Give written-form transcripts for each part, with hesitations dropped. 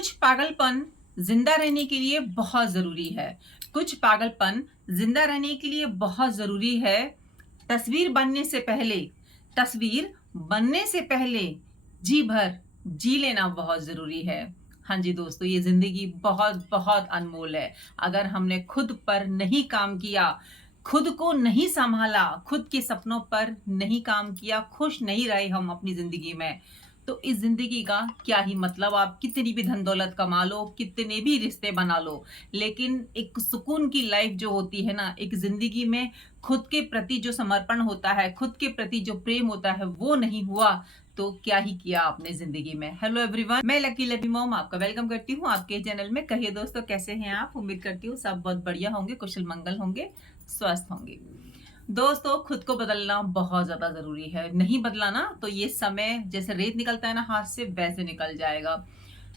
कुछ पागलपन जिंदा रहने के लिए बहुत जरूरी है। कुछ पागलपन जिंदा रहने के लिए बहुत जरूरी है। तस्वीर बनने से पहले तस्वीर बनने से पहले जी भर जी लेना बहुत जरूरी है। हाँ जी दोस्तों, ये जिंदगी बहुत बहुत अनमोल है। अगर हमने खुद पर नहीं काम किया, खुद को नहीं संभाला, खुद के सपनों पर नहीं काम किया, खुश नहीं रहे हम अपनी जिंदगी में, तो इस जिंदगी का क्या ही मतलब। आप कितनी भी धन दौलत कमा लो, कितने भी रिश्ते बना लो, लेकिन एक सुकून की लाइफ जो होती है ना, एक जिंदगी में खुद के प्रति जो समर्पण होता है, खुद के प्रति जो प्रेम होता है, वो नहीं हुआ तो क्या ही किया आपने जिंदगी में। हेलो एवरीवन, मैं लकी लवी मॉम आपका वेलकम करती हूँ आपके चैनल में। कहिए दोस्तों, कैसे हैं आप? उम्मीद करती हूँ सब बहुत बढ़िया होंगे, कुशल मंगल होंगे, स्वस्थ होंगे। दोस्तों, खुद को बदलना बहुत ज्यादा जरूरी है। नहीं बदला ना तो ये समय जैसे रेत निकलता है ना हाथ से, वैसे निकल जाएगा।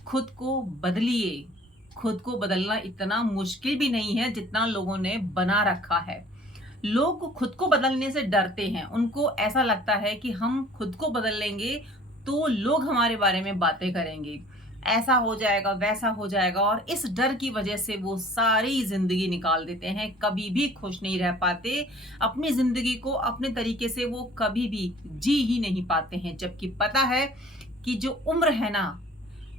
खुद को बदलिए। खुद को बदलना इतना मुश्किल भी नहीं है जितना लोगों ने बना रखा है। लोग खुद को बदलने से डरते हैं। उनको ऐसा लगता है कि हम खुद को बदल लेंगे तो लोग हमारे बारे में बातें करेंगे, ऐसा हो जाएगा, वैसा हो जाएगा, और इस डर की वजह से वो सारी जिंदगी निकाल देते हैं। कभी भी खुश नहीं रह पाते। अपनी जिंदगी को अपने तरीके से वो कभी भी जी ही नहीं पाते हैं। जबकि पता है कि जो उम्र है ना,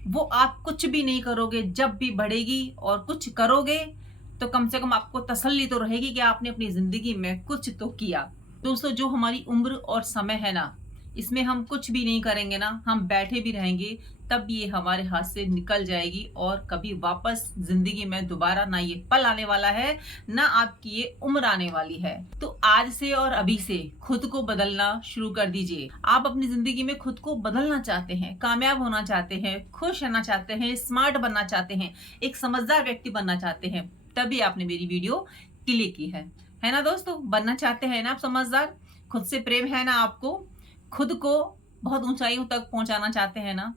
वो आप कुछ भी नहीं करोगे जब भी बढ़ेगी, और कुछ करोगे तो कम से कम आपको तसल्ली तो रहेगी कि आपने अपनी जिंदगी में कुछ तो किया। दोस्तों, जो हमारी उम्र और समय है ना, इसमें हम कुछ भी नहीं करेंगे ना, हम बैठे भी रहेंगे, तब ये हमारे हाथ से निकल जाएगी और कभी वापस जिंदगी में दोबारा ना ये पल आने वाला है, ना आपकी ये उम्र आने वाली है। तो आज से और अभी से खुद को बदलना शुरू कर दीजिए। आप अपनी जिंदगी में खुद को बदलना चाहते हैं, कामयाब होना चाहते हैं, खुश रहना चाहते हैं, स्मार्ट बनना चाहते हैं, एक समझदार व्यक्ति बनना चाहते हैं, तभी आपने मेरी वीडियो क्लिक की है ना दोस्तों? बनना चाहते हैं ना आप समझदार? खुद से प्रेम है ना आपको? खुद को बहुत ऊंचाइयों तक पहुंचाना चाहते हैं ना?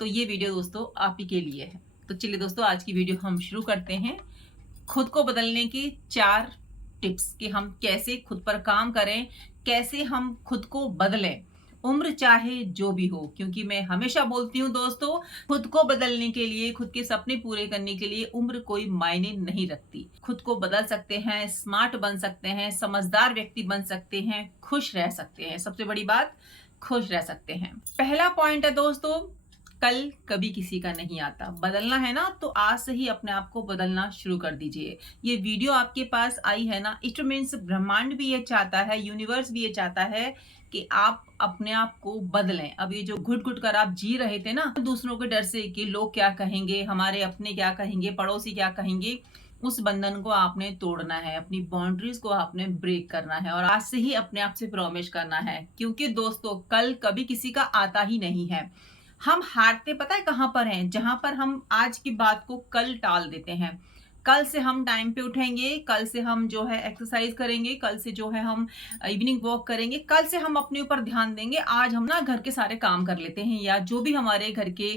तो ये वीडियो दोस्तों आप ही के लिए है। तो चलिए दोस्तों, आज की वीडियो हम शुरू करते हैं। खुद को बदलने की 4 टिप्स कि हम कैसे खुद पर काम करें, कैसे हम खुद को बदलें, उम्र चाहे जो भी हो। क्योंकि मैं हमेशा बोलती हूँ दोस्तों, खुद को बदलने के लिए, खुद के सपने पूरे करने के लिए उम्र कोई मायने नहीं रखती। खुद को बदल सकते हैं, स्मार्ट बन सकते हैं, समझदार व्यक्ति बन सकते हैं, खुश रह सकते हैं। सबसे बड़ी बात, खुश रह सकते हैं। पहला पॉइंट है दोस्तों, कल कभी किसी का नहीं आता। बदलना है ना तो आज से ही अपने आप को बदलना शुरू कर दीजिए। ये वीडियो आपके पास आई है ना, इट मीन्स ब्रह्मांड भी ये चाहता है, यूनिवर्स भी ये चाहता है कि आप अपने आप को बदलें। अब ये जो घुट घुट कर आप जी रहे थे ना दूसरों के डर से कि लोग क्या कहेंगे, हमारे अपने क्या कहेंगे, पड़ोसी क्या कहेंगे, उस बंधन को आपने तोड़ना है, अपनी बाउंड्रीज को आपने ब्रेक करना है, और आज से ही अपने आप से प्रॉमिस करना है। क्योंकि दोस्तों, कल कभी किसी का आता ही नहीं है। हम हारते पता है कहां पर हैं? जहां पर हम आज की बात को कल टाल देते हैं। कल से हम टाइम पे उठेंगे, कल से हम जो है एक्सरसाइज करेंगे, कल से जो है हम इवनिंग वॉक करेंगे, कल से हम अपने ऊपर ध्यान देंगे। आज हम ना घर के सारे काम कर लेते हैं, या जो भी हमारे घर के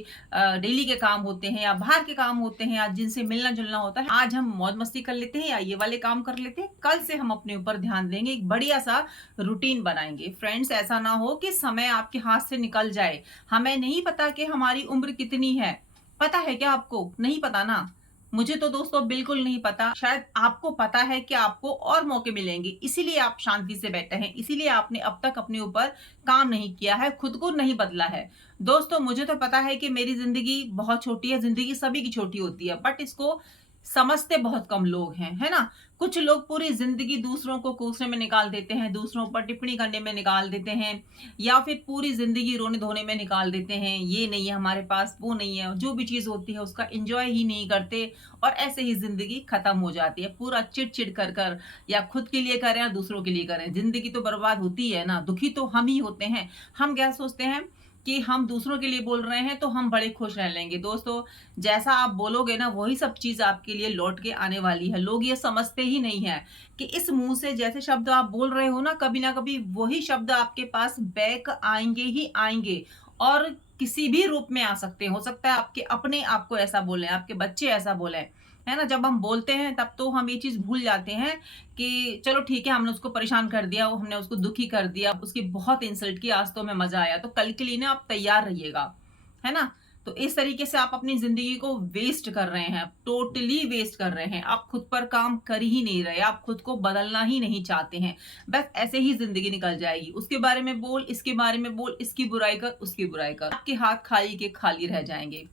डेली के काम होते हैं या बाहर के काम होते हैं, या जिनसे मिलना जुलना होता है, आज हम मौज मस्ती कर लेते हैं या ये वाले काम कर लेते हैं। कल से हम अपने ऊपर ध्यान देंगे, एक बढ़िया सा रूटीन बनाएंगे। फ्रेंड्स, ऐसा ना हो कि समय आपके हाथ से निकल जाए। हमें नहीं पता कि हमारी उम्र कितनी है। पता है क्या आपको? नहीं पता ना। मुझे तो दोस्तों बिल्कुल नहीं पता। शायद आपको पता है कि आपको और मौके मिलेंगे, इसीलिए आप शांति से बैठे हैं, इसीलिए आपने अब तक अपने ऊपर काम नहीं किया है, खुद को नहीं बदला है। दोस्तों, मुझे तो पता है कि मेरी जिंदगी बहुत छोटी है, जिंदगी सभी की छोटी होती है, बट इसको समझते बहुत कम लोग हैं, है ना? कुछ लोग पूरी जिंदगी दूसरों को कोसने में निकाल देते हैं, दूसरों पर टिप्पणी करने में निकाल देते हैं, या फिर पूरी जिंदगी रोने धोने में निकाल देते हैं। ये नहीं है हमारे पास, वो नहीं है, जो भी चीज होती है उसका एंजॉय ही नहीं करते, और ऐसे ही जिंदगी खत्म हो जाती है। पूरा चिड़ चिड़ कर कर, या खुद के लिए करें या दूसरों के लिए करें, जिंदगी तो बर्बाद होती है ना। दुखी तो हम ही होते हैं। हम क्या सोचते हैं कि हम दूसरों के लिए बोल रहे हैं तो हम बड़े खुश रह लेंगे। दोस्तों, जैसा आप बोलोगे ना, वही सब चीज आपके लिए लौट के आने वाली है। लोग ये समझते ही नहीं है कि इस मुंह से जैसे शब्द आप बोल रहे हो ना कभी वही शब्द आपके पास बैक आएंगे ही आएंगे, और किसी भी रूप में आ सकते हैं। हो सकता है आपके अपने आपको ऐसा बोले, आपके बच्चे ऐसा बोले, है ना? जब हम बोलते हैं तब तो हम ये चीज भूल जाते हैं कि चलो ठीक है, हमने उसको परेशान कर दिया, हमने उसको दुखी कर दिया, उसकी बहुत इंसल्ट की, आज तो हमें मजा आया। तो कल के लिए ना आप तैयार रहिएगा, है ना? तो इस तरीके से आप अपनी जिंदगी को वेस्ट कर रहे हैं, टोटली वेस्ट कर रहे हैं। आप खुद पर काम कर ही नहीं रहे, आप खुद को बदलना ही नहीं चाहते हैं। बस ऐसे ही जिंदगी निकल जाएगी। उसके बारे में बोल, इसके बारे में बोल, इसकी बुराई कर, उसकी बुराई कर, आपके हाथ खाली के खाली रह जाएंगे।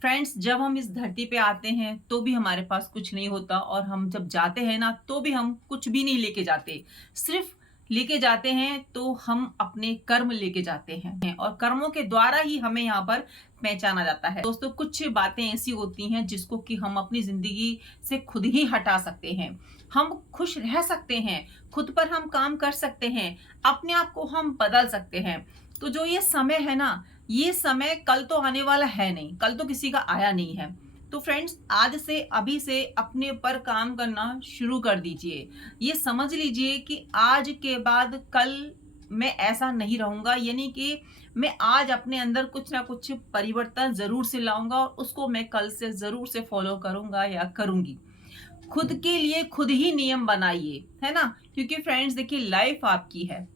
फ्रेंड्स, जब हम इस धरती पे आते हैं तो भी हमारे पास कुछ नहीं होता, और हम जब जाते हैं ना तो भी हम कुछ भी नहीं लेके जाते। सिर्फ लेके जाते हैं तो हम अपने कर्म लेके जाते हैं, और कर्मों के द्वारा ही हमें यहाँ पर पहचाना जाता है। दोस्तों, कुछ बातें ऐसी होती हैं जिसको कि हम अपनी जिंदगी से खुद ही हटा सकते हैं। हम खुश रह सकते हैं, खुद पर हम काम कर सकते हैं, अपने आप को हम बदल सकते हैं। तो जो ये समय है ना, ये समय कल तो आने वाला है नहीं, कल तो किसी का आया नहीं है। तो फ्रेंड्स, आज से, अभी से अपने ऊपर काम करना शुरू कर दीजिए। ये समझ लीजिए कि आज के बाद कल मैं ऐसा नहीं रहूंगा, यानी कि मैं आज अपने अंदर कुछ ना कुछ परिवर्तन जरूर से लाऊंगा, और उसको मैं कल से जरूर से फॉलो करूंगा या करूंगी। खुद के लिए खुद ही नियम बनाइए, है ना। क्योंकि फ्रेंड्स देखिए, लाइफ आपकी है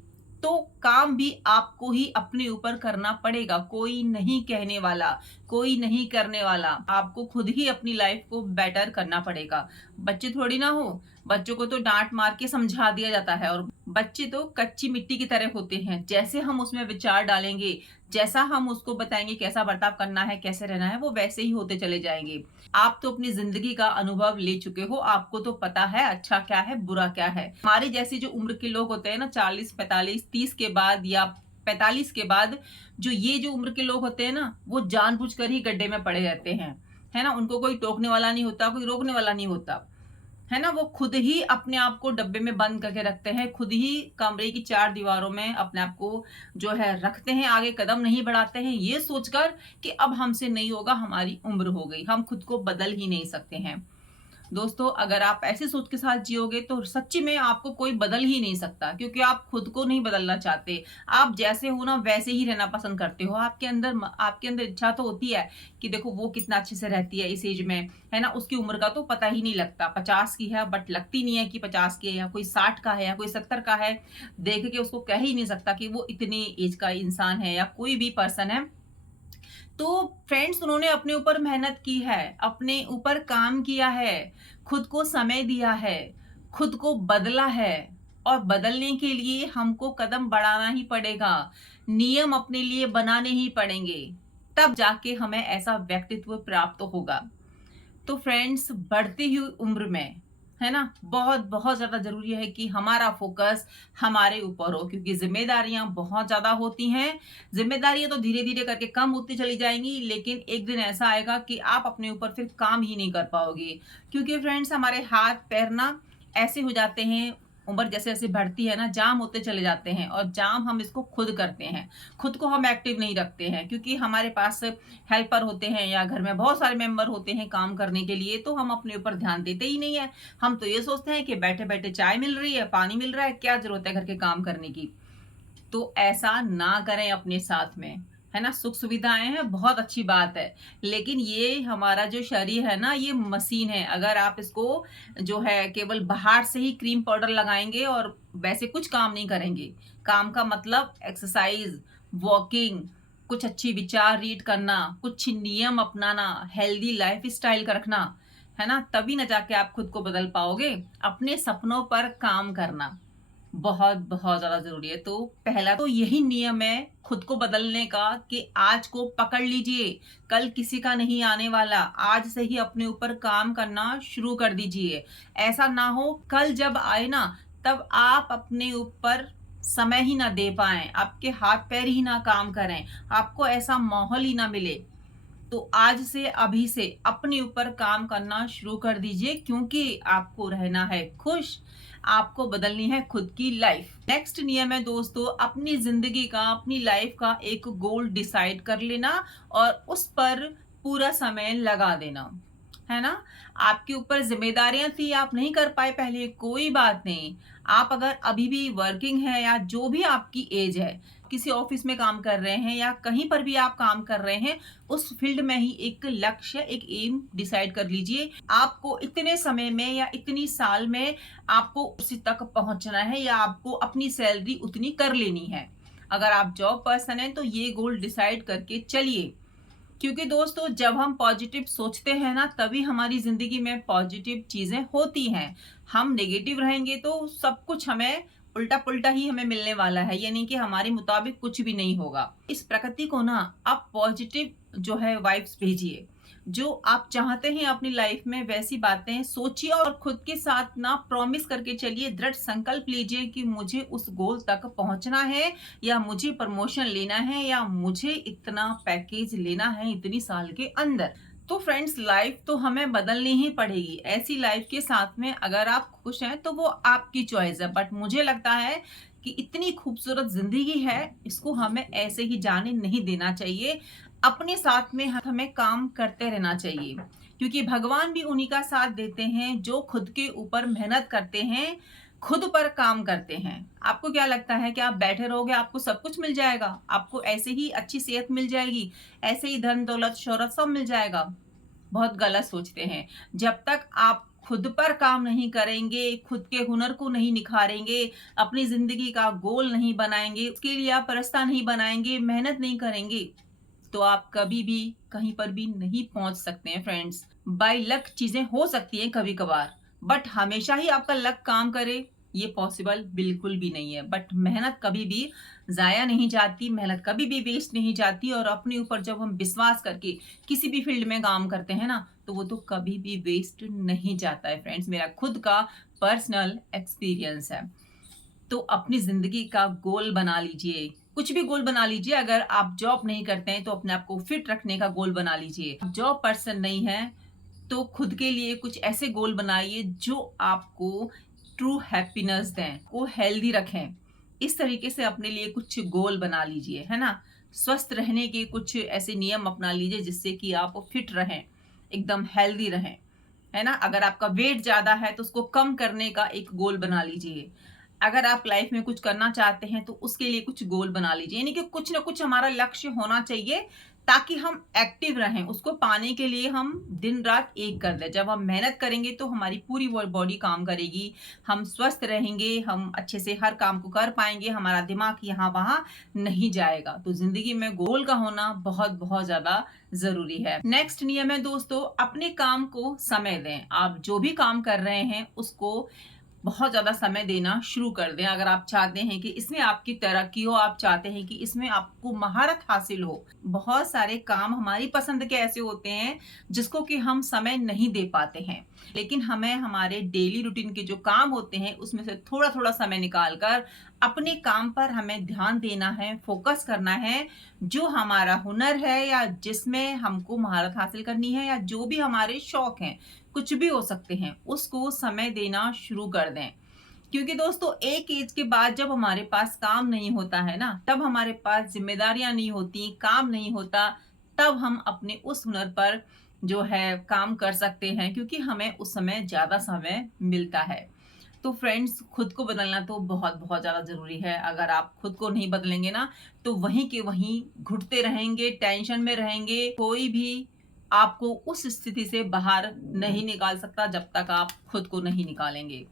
तो काम भी आपको ही अपने ऊपर करना पड़ेगा। कोई नहीं कहने वाला, कोई नहीं करने वाला। आपको खुद ही अपनी लाइफ को बेटर करना पड़ेगा। बच्चे थोड़ी ना हो, बच्चों को तो डांट मार के समझा दिया जाता है, और बच्चे तो कच्ची मिट्टी की तरह होते हैं। जैसे हम उसमें विचार डालेंगे, जैसा हम उसको बताएंगे कैसा बर्ताव करना है, कैसे रहना है, वो वैसे ही होते चले जाएंगे। आप तो अपनी जिंदगी का अनुभव ले चुके हो, आपको तो पता है अच्छा क्या है, बुरा क्या है। हमारे जैसी जो उम्र के लोग होते हैं ना, 40, 45, 30 के बाद या 45 के बाद, जो ये जो उम्र के लोग होते हैं ना, वो जानबूझकर ही गड्ढे में पड़े रहते हैं, है ना। उनको कोई टोकने वाला नहीं होता, कोई रोकने वाला नहीं होता, है ना। वो खुद ही अपने आप को डब्बे में बंद करके रखते हैं, खुद ही कमरे की 4 दीवारों में अपने आप को जो है रखते हैं, आगे कदम नहीं बढ़ाते हैं, ये सोचकर कि अब हमसे नहीं होगा, हमारी उम्र हो गई, हम खुद को बदल ही नहीं सकते हैं। दोस्तों, अगर आप ऐसे सोच के साथ जियोगे तो सच्ची में आपको कोई बदल ही नहीं सकता, क्योंकि आप खुद को नहीं बदलना चाहते। आप जैसे हो ना वैसे ही रहना पसंद करते हो। आपके अंदर इच्छा तो होती है कि देखो वो कितना अच्छे से रहती है इस एज में, है ना। उसकी उम्र का तो पता ही नहीं लगता, 50 की है बट लगती नहीं है कि 50 की है, या कोई 60 का है या कोई 70 का है। देख के उसको कह ही नहीं सकता कि वो इतनी एज का इंसान है या कोई भी पर्सन है। तो फ्रेंड्स, उन्होंने अपने ऊपर मेहनत की है, अपने ऊपर काम किया है, खुद को समय दिया है, खुद को बदला है, और बदलने के लिए हमको कदम बढ़ाना ही पड़ेगा, नियम अपने लिए बनाने ही पड़ेंगे, तब जाके हमें ऐसा व्यक्तित्व प्राप्त होगा। तो फ्रेंड्स, बढ़ती हुई उम्र में, है ना, बहुत बहुत ज्यादा जरूरी है कि हमारा फोकस हमारे ऊपर हो, क्योंकि जिम्मेदारियां बहुत ज्यादा होती हैं। जिम्मेदारियां तो धीरे धीरे करके कम होती चली जाएंगी, लेकिन एक दिन ऐसा आएगा कि आप अपने ऊपर फिर काम ही नहीं कर पाओगे। क्योंकि फ्रेंड्स, हमारे हाथ पैर ना ऐसे हो जाते हैं, उम्र जैसे जैसे बढ़ती है ना, जाम होते चले जाते हैं, और जाम हम इसको खुद करते हैं। खुद को हम एक्टिव नहीं रखते हैं, क्योंकि हमारे पास हेल्पर होते हैं या घर में बहुत सारे मेंबर होते हैं काम करने के लिए, तो हम अपने ऊपर ध्यान देते ही नहीं है। हम तो ये सोचते हैं कि बैठे बैठे चाय मिल रही है, पानी मिल रहा है, क्या जरूरत है घर के काम करने की। तो ऐसा ना करें अपने साथ में, है ना। सुख सुविधाएं हैं, बहुत अच्छी बात है, लेकिन ये हमारा जो शरीर है ना, ये मशीन है। अगर आप इसको जो है केवल बाहर से ही क्रीम पाउडर लगाएंगे और वैसे कुछ काम नहीं करेंगे, काम का मतलब एक्सरसाइज, वॉकिंग, कुछ अच्छी विचार रीड करना, कुछ नियम अपनाना, हेल्दी लाइफ स्टाइल का रखना, है ना, तभी न जाके आप खुद को बदल पाओगे। अपने सपनों पर काम करना बहुत बहुत ज्यादा जरूरी है। तो पहला तो यही नियम है खुद को बदलने का, कि आज को पकड़ लीजिए, कल किसी का नहीं आने वाला। आज से ही अपने ऊपर काम करना शुरू कर दीजिए। ऐसा ना हो कल जब आए ना, तब आप अपने ऊपर समय ही ना दे पाए, आपके हाथ पैर ही ना काम करें, आपको ऐसा माहौल ही ना मिले। तो आज से, अभी से अपने ऊपर काम करना शुरू कर दीजिए, क्योंकि आपको रहना है खुश, आपको बदलनी है खुद की लाइफ। नेक्स्ट नियम है दोस्तों, अपनी जिंदगी का, अपनी लाइफ का एक गोल डिसाइड कर लेना और उस पर पूरा समय लगा देना, है ना। आपके ऊपर जिम्मेदारियां थी, आप नहीं कर पाए पहले, कोई बात नहीं। आप अगर अभी भी वर्किंग है, या जो भी आपकी एज है, किसी ऑफिस में काम कर रहे हैं या कहीं पर भी आप काम कर रहे हैं, उस फील्ड में ही एक लक्ष्य, एक एम डिसाइड कर लीजिए। आपको इतने समय में या इतनी साल में आपको उसी तक पहुंचना है, या आपको अपनी सैलरी उतनी कर लेनी है। अगर आप जॉब पर्सन हैं तो ये गोल डिसाइड करके चलिए। क्योंकि दोस्तों जब हम पॉजिटिव सोचते हैं ना तभी हमारी ज़िंदगी में पॉजिटिव चीज़ें होती हैं। हम नेगेटिव रहेंगे तो सब कुछ हमें उल्टा-पुल्टा ही हमें मिलने वाला है, यानी कि हमारे मुताबिक कुछ भी नहीं होगा। इस प्रकृति को ना आप पॉजिटिव जो है वाइब्स भेजिए। जो आप चाहते हैं अपनी लाइफ में वैसी बातें सोचिए और खुद के साथ ना प्रॉमिस करके चलिए, दृढ़ संकल्प लीजिए कि मुझे उस गोल तक पहुंचना है, या मुझे प्रमोशन लेना है, या मुझे इतना पैकेज लेना है इतनी साल के अंदर। तो फ्रेंड्स, लाइफ तो हमें बदलनी ही पड़ेगी। ऐसी लाइफ के साथ में अगर आप खुश हैं तो वो आपकी चॉइस है, बट मुझे लगता है कि इतनी खूबसूरत जिंदगी है, इसको हमें ऐसे ही जाने नहीं देना चाहिए। अपने साथ में हमें काम करते रहना चाहिए, क्योंकि भगवान भी उन्हीं का साथ देते हैं जो खुद के ऊपर मेहनत करते हैं, खुद पर काम करते हैं। आपको क्या लगता है कि आप बैठे रहोगे आपको सब कुछ मिल जाएगा? आपको ऐसे ही अच्छी सेहत मिल जाएगी, ऐसे ही धन दौलत शोहरत सब मिल जाएगा? बहुत गलत सोचते हैं। जब तक आप खुद पर काम नहीं करेंगे, खुद के हुनर को नहीं निखारेंगे, अपनी जिंदगी का गोल नहीं बनाएंगे, उसके लिए आप रास्ता नहीं बनाएंगे, मेहनत नहीं करेंगे, तो आप कभी भी कहीं पर भी नहीं पहुंच सकते हैं फ्रेंड्स। बाय लक चीजें हो सकती हैं कभी कभार, बट हमेशा ही आपका लक काम करे ये पॉसिबल बिल्कुल भी नहीं है। बट मेहनत कभी भी जाया नहीं जाती, मेहनत कभी भी वेस्ट नहीं जाती, और अपने ऊपर जब हम विश्वास करके किसी भी फील्ड में काम करते हैं ना तो वो तो कभी भी वेस्ट नहीं जाता है फ्रेंड्स। मेरा खुद का पर्सनल एक्सपीरियंस है। तो अपनी जिंदगी का गोल बना लीजिए, कुछ भी गोल बना लीजिए। अगर आप जॉब नहीं करते हैं तो अपने आप को फिट रखने का गोल बना लीजिए। जॉब पर्सन नहीं है तो खुद के लिए कुछ ऐसे गोल बनाइए जो आपको ट्रू हैप्पीनेस दें, को हेल्दी रखें। इस तरीके से अपने लिए कुछ गोल बना लीजिए, है ना। स्वस्थ रहने के कुछ ऐसे नियम अपना लीजिए जिससे कि आप फिट रहें, एकदम हेल्दी रहें, है ना। अगर आपका वेट ज्यादा है तो उसको कम करने का एक गोल बना लीजिए। अगर आप लाइफ में कुछ करना चाहते हैं तो उसके लिए कुछ गोल बना लीजिए, यानी कि कुछ ना कुछ हमारा लक्ष्य होना चाहिए ताकि हम एक्टिव रहें। उसको पाने के लिए हम दिन रात एक कर दें। जब हम मेहनत करेंगे तो हमारी पूरी बॉडी काम करेगी, हम स्वस्थ रहेंगे, हम अच्छे से हर काम को कर पाएंगे, हमारा दिमाग यहाँ वहां नहीं जाएगा। तो जिंदगी में गोल का होना बहुत बहुत ज्यादा जरूरी है। नेक्स्ट नियम है दोस्तों, अपने काम को समय दें। आप जो भी काम कर रहे हैं उसको बहुत ज्यादा समय देना शुरू कर दें। अगर आप चाहते हैं कि इसमें आपकी तरक्की हो, आप चाहते हैं कि इसमें आपको महारत हासिल हो। बहुत सारे काम हमारी पसंद के ऐसे होते हैं जिसको कि हम समय नहीं दे पाते हैं, लेकिन हमें हमारे डेली रूटीन के जो काम होते हैं उसमें से थोड़ा थोड़ा समय निकाल कर अपने काम पर हमें ध्यान देना है, फोकस करना है। जो हमारा हुनर है या जिसमें हमको महारत हासिल करनी है, या जो भी हमारे शौक हैं, कुछ भी हो सकते हैं, उसको समय देना शुरू कर दें। क्योंकि दोस्तों एक एज के बाद जब हमारे पास काम नहीं होता है ना, तब हमारे पास जिम्मेदारियां नहीं होती, काम नहीं होता, तब हम अपने उस हुनर पर जो है काम कर सकते हैं, क्योंकि हमें उस समय ज्यादा समय मिलता है। तो फ्रेंड्स, खुद को बदलना तो बहुत बहुत ज्यादा जरूरी है। अगर आप खुद को नहीं बदलेंगे ना तो वहीं के वहीं घुटते रहेंगे, टेंशन में रहेंगे। कोई भी आपको उस स्थिति से बाहर नहीं निकाल सकता जब तक आप खुद को नहीं निकालेंगे,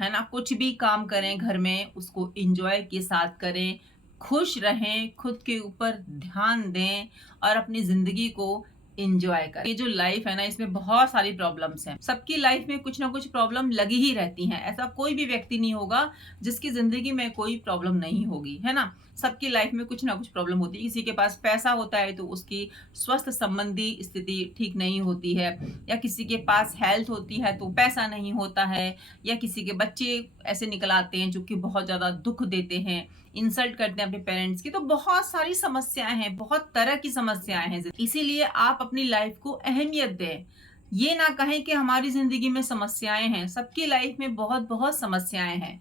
है ना। कुछ भी काम करें घर में उसको एंजॉय के साथ करें, खुश रहें, खुद के ऊपर ध्यान दें और अपनी जिंदगी को एंजॉय करें। ये जो लाइफ है ना, इसमें बहुत सारी प्रॉब्लम्स हैं। सबकी लाइफ में कुछ ना कुछ प्रॉब्लम लगी ही रहती हैं। ऐसा कोई भी व्यक्ति नहीं होगा जिसकी जिंदगी में कोई प्रॉब्लम नहीं होगी, है ना। सबकी लाइफ में कुछ ना कुछ प्रॉब्लम होती है। किसी के पास पैसा होता है तो उसकी स्वास्थ्य संबंधी स्थिति ठीक नहीं होती है, या किसी के पास हेल्थ होती है तो पैसा नहीं होता है, या किसी के बच्चे ऐसे निकल आते हैं जो कि बहुत ज्यादा दुख देते हैं, इंसल्ट करते हैं अपने पेरेंट्स की। तो बहुत सारी समस्याएं हैं, बहुत तरह की समस्याएं हैं। इसीलिए आप अपनी लाइफ को अहमियत दें। ये ना कहें कि हमारी जिंदगी में समस्याएं हैं, सबकी लाइफ में बहुत बहुत समस्याएं हैं।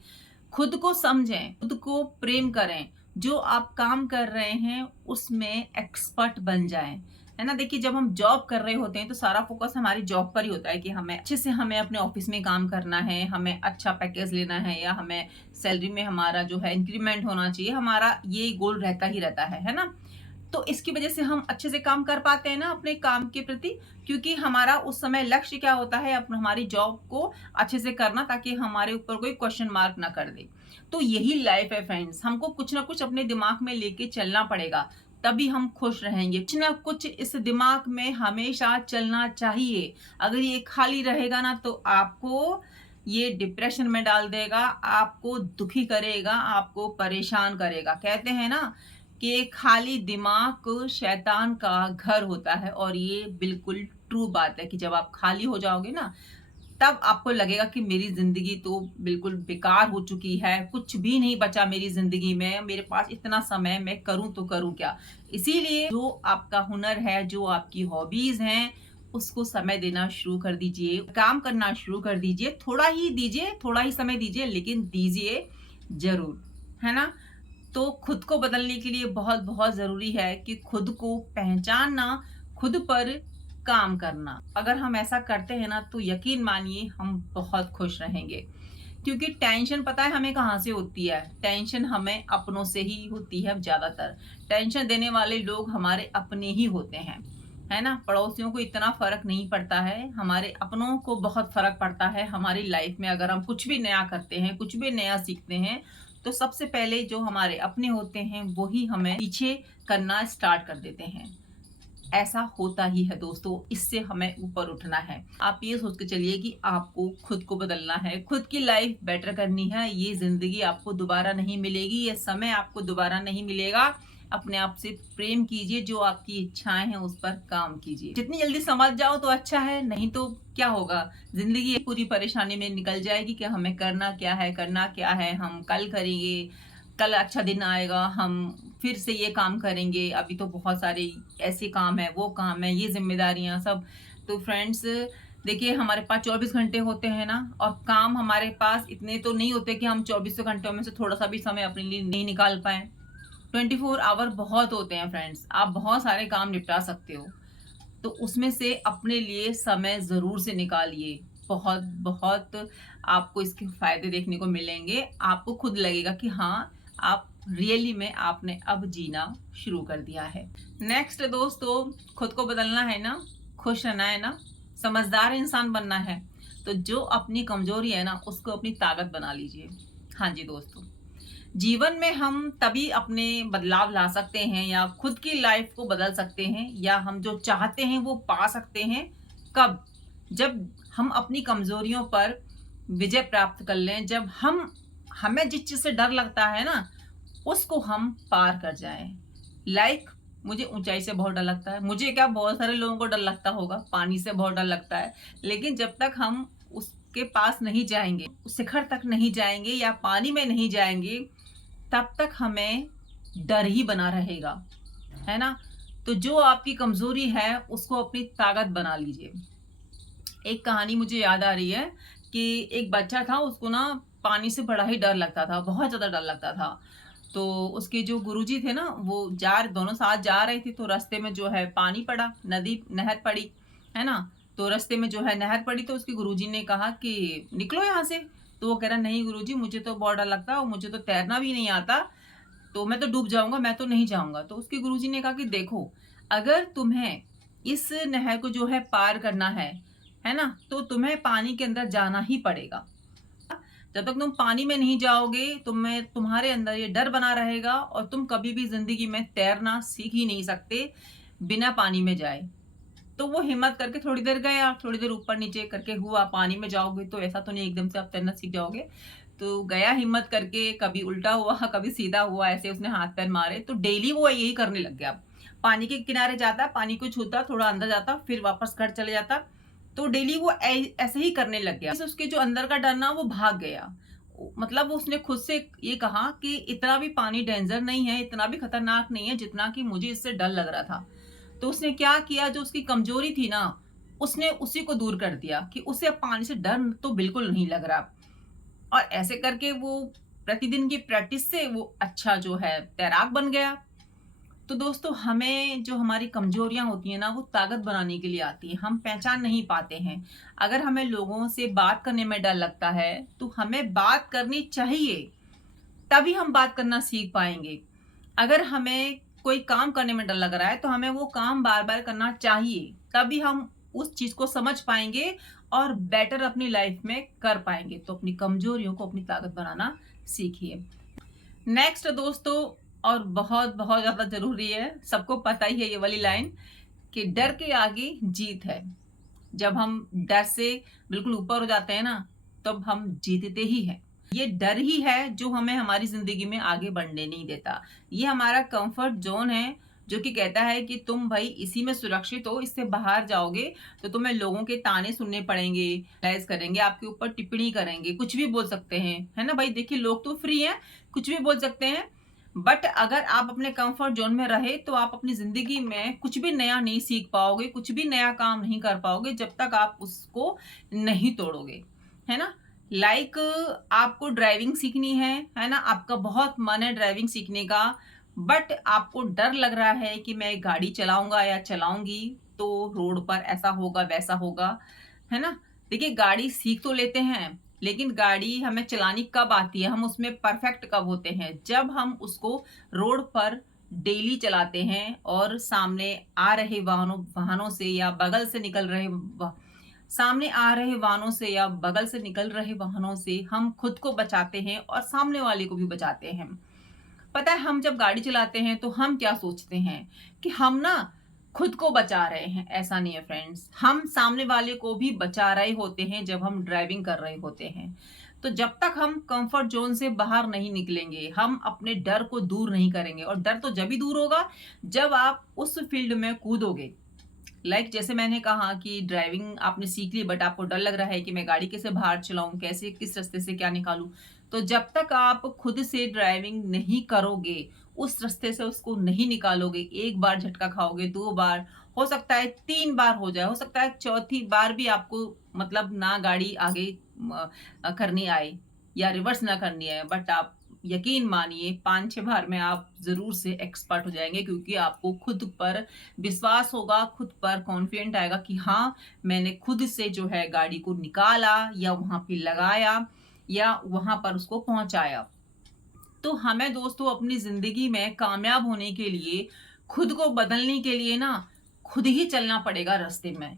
खुद को समझें, खुद को प्रेम करें, जो आप काम कर रहे हैं उसमें एक्सपर्ट बन जाएं, है ना। देखिए, जब हम जॉब कर रहे होते हैं तो सारा फोकस हमारी जॉब पर ही होता है कि हमें अच्छे से हमें अपने ऑफिस में काम करना है, हमें अच्छा पैकेज लेना है, या हमें सैलरी में हमारा जो है इंक्रीमेंट होना चाहिए। हमारा ये गोल रहता ही रहता है ना। तो इसकी वजह से हम अच्छे से काम कर पाते हैं ना अपने काम के प्रति, क्योंकि हमारा उस समय लक्ष्य क्या होता है, अपनी हमारी जॉब को अच्छे से करना, ताकि हमारे ऊपर कोई क्वेश्चन मार्क ना कर दे। तो यही लाइफ है फ्रेंड्स, हमको कुछ ना कुछ अपने दिमाग में लेके चलना पड़ेगा। तभी हम खुश रहेंगे। कुछ ना कुछ इस दिमाग में हमेशा चलना चाहिए। अगर ये खाली रहेगा ना तो आपको ये डिप्रेशन में डाल देगा, आपको दुखी करेगा, आपको परेशान करेगा। कहते हैं ना कि खाली दिमाग शैतान का घर होता है, और ये बिल्कुल ट्रू बात है कि जब आप खाली हो जाओगे ना, तब आपको लगेगा कि मेरी ज़िंदगी तो बिल्कुल बेकार हो चुकी है, कुछ भी नहीं बचा मेरी ज़िंदगी में, मेरे पास इतना समय, मैं करूँ तो करूँ क्या? इसीलिए जो आपका हुनर है, जो आपकी हॉबीज़ हैं, उसको समय देना शुरू कर दीजिए, काम करना शुरू कर दीजिए। थोड़ा ही समय दीजिए, लेकिन दीजिए ज़रूर, है ना? तो खुद को बदलने के लिए बहुत-बहुत ज़रूरी है कि खुद को पहचानना, खुद पर काम करना। अगर हम ऐसा करते हैं ना, तो यकीन मानिए हम बहुत खुश रहेंगे। क्योंकि टेंशन पता है हमें कहाँ से होती है? टेंशन हमें अपनों से ही होती है ज़्यादातर। टेंशन देने वाले लोग हमारे अपने ही होते हैं, है ना? पड़ोसियों को इतना फ़र्क नहीं पड़ता है, हमारे अपनों को बहुत फ़र्क पड़ता है हमारी लाइफ़ में। अगर हम कुछ भी नया करते हैं, कुछ भी नया सीखते हैं, तो सबसे पहले जो हमारे अपने होते हैं, वो ही हमें पीछे करना स्टार्ट कर देते हैं। ऐसा होता ही है दोस्तों, इससे हमें ऊपर उठना है। आप ये सोच के चलिए कि आपको खुद को बदलना है, खुद की लाइफ बेटर करनी है। ये ज़िंदगी आपको दोबारा नहीं मिलेगी, ये समय आपको दोबारा नहीं मिलेगा। अपने आप से प्रेम कीजिए, जो आपकी इच्छाएँ हैं उस पर काम कीजिए। जितनी जल्दी समझ जाओ तो अच्छा है, नहीं तो क्या होगा? ज़िंदगी पूरी परेशानी में निकल जाएगी कि हमें करना क्या है, हम कल करेंगे, कल अच्छा दिन आएगा, हम फिर से ये काम करेंगे, अभी तो बहुत सारे ऐसे काम हैं, वो काम है, ये ज़िम्मेदारियाँ सब। तो फ्रेंड्स देखिए, हमारे पास 24 घंटे होते हैं ना, और काम हमारे पास इतने तो नहीं होते कि हम 24 घंटों में से थोड़ा-सा भी समय अपने लिए नहीं निकाल पाएँ। 24 आवर बहुत होते हैं फ्रेंड्स, आप बहुत सारे काम निपटा सकते हो। तो उसमें से अपने लिए समय ज़रूर से निकालिए। बहुत आपको इसके फ़ायदे देखने को मिलेंगे। आपको खुद लगेगा कि हाँ, आप रियली में आपने अब जीना शुरू कर दिया है। नेक्स्ट दोस्तों, खुद को बदलना है ना, खुश रहना है ना, समझदार इंसान बनना है, तो जो अपनी कमज़ोरी है ना, उसको अपनी ताकत बना लीजिए। हाँ जी दोस्तों। जीवन में हम तभी अपने बदलाव ला सकते हैं, या खुद की लाइफ को बदल सकते हैं, या हम जो चाहते हैं वो पा सकते हैं। कब? जब हम अपनी कमजोरियों पर विजय प्राप्त कर लें, जब हमें जिस चीज से डर लगता है ना, उसको हम पार कर जाएं। लाइक मुझे ऊंचाई से बहुत डर लगता है, मुझे क्या, बहुत सारे लोगों को डर लगता होगा, पानी से बहुत डर लगता है। लेकिन जब तक हम उसके पास नहीं जाएंगे, उस शिखर तक नहीं जाएंगे या पानी में नहीं जाएंगे, तब तक हमें डर ही बना रहेगा, है ना? तो जो आपकी कमजोरी है उसको अपनी ताकत बना लीजिए। एक कहानी मुझे याद आ रही है कि एक बच्चा था, उसको ना पानी से बड़ा ही डर लगता था, बहुत ज़्यादा डर लगता था। तो उसके जो गुरुजी थे ना, वो दोनों साथ जा रहे थे, तो रास्ते में जो है पानी पड़ा, नहर पड़ी, है ना? तो रास्ते में जो है नहर पड़ी, तो उसके गुरुजी ने कहा कि निकलो यहाँ से। तो वो कह रहा, नहीं गुरुजी, मुझे तो बहुत डर लगता है और मुझे तो तैरना भी नहीं आता, तो मैं तो डूब जाऊंगा, मैं तो नहीं जाऊंगा। तो उसके गुरुजी ने कहा कि देखो, अगर तुम्हें इस नहर को जो है पार करना है ना, तो तुम्हें पानी के अंदर जाना ही पड़ेगा। जब तक तुम पानी में नहीं जाओगे, तुम्हारे अंदर ये डर बना रहेगा, और तुम कभी भी जिंदगी में तैरना सीख ही नहीं सकते बिना पानी में जाए। तो वो हिम्मत करके थोड़ी देर गया, थोड़ी देर ऊपर नीचे करके हुआ। पानी में जाओगे तो ऐसा तो नहीं एकदम से आप तैरना सीख जाओगे। तो गया हिम्मत करके, कभी उल्टा हुआ, कभी सीधा हुआ, ऐसे उसने हाथ पैर मारे। तो डेली वो यही करने लग गया। पानी के किनारे जाता, पानी को छूता, थोड़ा अंदर जाता, फिर वापस घर चले जाता। तो डेली वो ऐसे ही करने लग गया। उसके जो अंदर का डर ना, वो भाग गया। मतलब उसने खुद से ये कहा कि इतना भी पानी डेंजर नहीं है, इतना भी खतरनाक नहीं है, जितना कि मुझे इससे डर लग रहा था। तो उसने क्या किया, जो उसकी कमजोरी थी ना, उसने उसी को दूर कर दिया कि उसे अब पानी से डर तो बिल्कुल नहीं लग रहा। और ऐसे करके वो प्रतिदिन की प्रैक्टिस से वो अच्छा जो है तैराक बन गया। तो दोस्तों, हमें जो हमारी कमजोरियां होती हैं ना, वो ताकत बनाने के लिए आती है, हम पहचान नहीं पाते हैं। अगर हमें लोगों से बात करने में डर लगता है, तो हमें बात करनी चाहिए, तभी हम बात करना सीख पाएंगे। अगर हमें कोई काम करने में डर लग रहा है, तो हमें वो काम बार बार करना चाहिए, तभी हम उस चीज को समझ पाएंगे और बेटर अपनी लाइफ में कर पाएंगे। तो अपनी कमजोरियों को अपनी ताकत बनाना सीखिए। नेक्स्ट दोस्तों, और बहुत बहुत ज्यादा जरूरी है, सबको पता ही है ये वाली लाइन कि डर के आगे जीत है। जब हम डर से बिल्कुल ऊपर हो जाते हैं ना, तब हम जीतते ही हैं। ये डर ही है जो हमें हमारी जिंदगी में आगे बढ़ने नहीं देता। ये हमारा कंफर्ट जोन है जो कि कहता है कि तुम भाई इसी में सुरक्षित हो, इससे बाहर जाओगे तो तुम्हें लोगों के ताने सुनने पड़ेंगे, लाइज करेंगे, आपके ऊपर टिप्पणी करेंगे, कुछ भी बोल सकते हैं, है ना भाई। देखिए लोग तो फ्री हैं, कुछ भी बोल सकते हैं। बट अगर आप अपने कंफर्ट जोन में रहे तो आप अपनी जिंदगी में कुछ भी नया नहीं सीख पाओगे, कुछ भी नया काम नहीं कर पाओगे जब तक आप उसको नहीं तोड़ोगे, है ना। लाइक आपको ड्राइविंग सीखनी है ना, आपका बहुत मन है ड्राइविंग सीखने का, बट आपको डर लग रहा है कि मैं गाड़ी चलाऊंगा या चलाऊंगी तो रोड पर ऐसा होगा वैसा होगा, है ना। देखिए गाड़ी सीख तो लेते हैं, लेकिन गाड़ी हमें चलानी कब आती है, हम उसमें परफेक्ट कब होते हैं, जब हम उसको रोड पर डेली चलाते हैं और सामने आ रहे वाहनों से या बगल से निकल रहे सामने आ रहे वाहनों से या बगल से निकल रहे वाहनों से हम खुद को बचाते हैं और सामने वाले को भी बचाते हैं। पता है हम जब गाड़ी चलाते हैं तो हम क्या सोचते हैं कि हम ना खुद को बचा रहे हैं, ऐसा नहीं है फ्रेंड्स, हम सामने वाले को भी बचा रहे होते हैं जब हम ड्राइविंग कर रहे होते हैं। तो जब तक हम कंफर्ट जोन से बाहर नहीं निकलेंगे, हम अपने डर को दूर नहीं करेंगे, और डर तो जब ही दूर होगा जब आप उस फील्ड में कूदोगे। जैसे मैंने कहा कि ड्राइविंग आपने सीख ली बट आपको डर लग रहा है कि मैं गाड़ी कैसे बाहर चलाऊं, कैसे किस रास्ते से क्या निकालूं। तो जब तक आप खुद से ड्राइविंग नहीं करोगे, उस रास्ते से उसको नहीं निकालोगे, एक बार झटका खाओगे, 2 बार, हो सकता है 3 बार हो जाए, हो सकता है चौथी बार भी आपको मतलब ना गाड़ी आगे करनी आए या रिवर्स ना करनी आए, बट आप यकीन मानिए 5-6 बार में आप जरूर से एक्सपर्ट हो जाएंगे, क्योंकि आपको खुद पर विश्वास होगा, खुद पर कॉन्फिडेंट आएगा कि हाँ मैंने खुद से जो है गाड़ी को निकाला या वहां पे लगाया या वहां पर उसको पहुंचाया। तो हमें दोस्तों अपनी जिंदगी में कामयाब होने के लिए, खुद को बदलने के लिए ना खुद ही चलना पड़ेगा रास्ते में।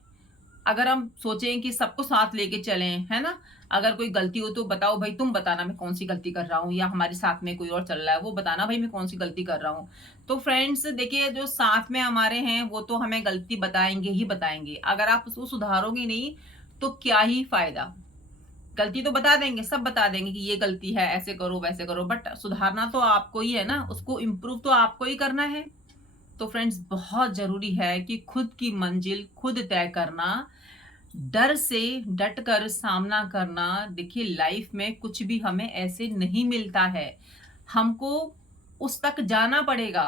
अगर हम सोचें कि सबको साथ लेके चलें, है ना, अगर कोई गलती हो तो बताओ भाई, तुम बताना मैं कौन सी गलती कर रहा हूँ, या हमारे साथ में कोई और चल रहा है वो बताना भाई मैं कौन सी गलती कर रहा हूँ। तो फ्रेंड्स देखिए जो साथ में हमारे हैं वो तो हमें गलती बताएंगे ही बताएंगे, अगर आप उसको सुधारोगे नहीं तो क्या ही फायदा। गलती तो बता देंगे, सब बता देंगे कि ये गलती है, ऐसे करो वैसे करो, बट सुधारना तो आपको ही है ना, उसको इम्प्रूव तो आपको ही करना है। तो फ्रेंड्स बहुत जरूरी है कि खुद की मंजिल खुद तय करना, डर से डट कर सामना करना। देखिए लाइफ में कुछ भी हमें ऐसे नहीं मिलता है, हमको उस तक जाना पड़ेगा।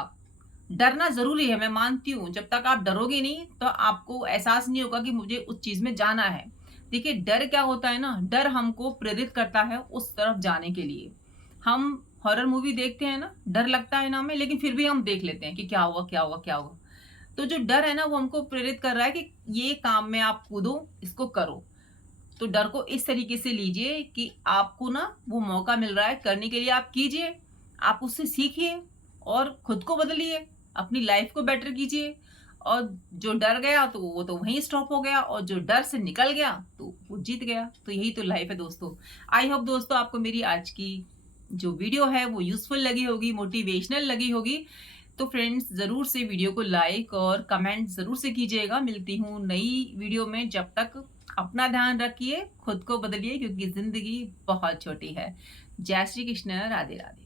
डरना जरूरी है, मैं मानती हूँ, जब तक आप डरोगे नहीं तो आपको एहसास नहीं होगा कि मुझे उस चीज में जाना है। देखिए डर क्या होता है ना, डर हमको प्रेरित करता है उस तरफ जाने के लिए। हम हॉरर मूवी देखते हैं ना, डर लगता है ना हमें, लेकिन फिर भी हम देख लेते हैं कि क्या हुआ क्या हुआ क्या हुआ। तो जो डर है ना वो हमको प्रेरित कर रहा है कि ये काम में आप कूदो, इसको करो। तो डर को इस तरीके से लीजिए कि आपको ना वो मौका मिल रहा है करने के लिए, आप कीजिए, आप उससे सीखिए और खुद को बदलिए, अपनी लाइफ को बेटर कीजिए। और जो डर गया तो वो तो वहीं स्टॉप हो गया, और जो डर से निकल गया तो वो जीत गया। तो यही तो लाइफ है दोस्तों। आई होप दोस्तों आपको मेरी आज की जो वीडियो है वो यूजफुल लगी होगी, मोटिवेशनल लगी होगी। तो फ्रेंड्स ज़रूर से वीडियो को लाइक और कमेंट ज़रूर से कीजिएगा। मिलती हूँ नई वीडियो में, जब तक अपना ध्यान रखिए, खुद को बदलिए, क्योंकि ज़िंदगी बहुत छोटी है। जय श्री कृष्ण, राधे राधे।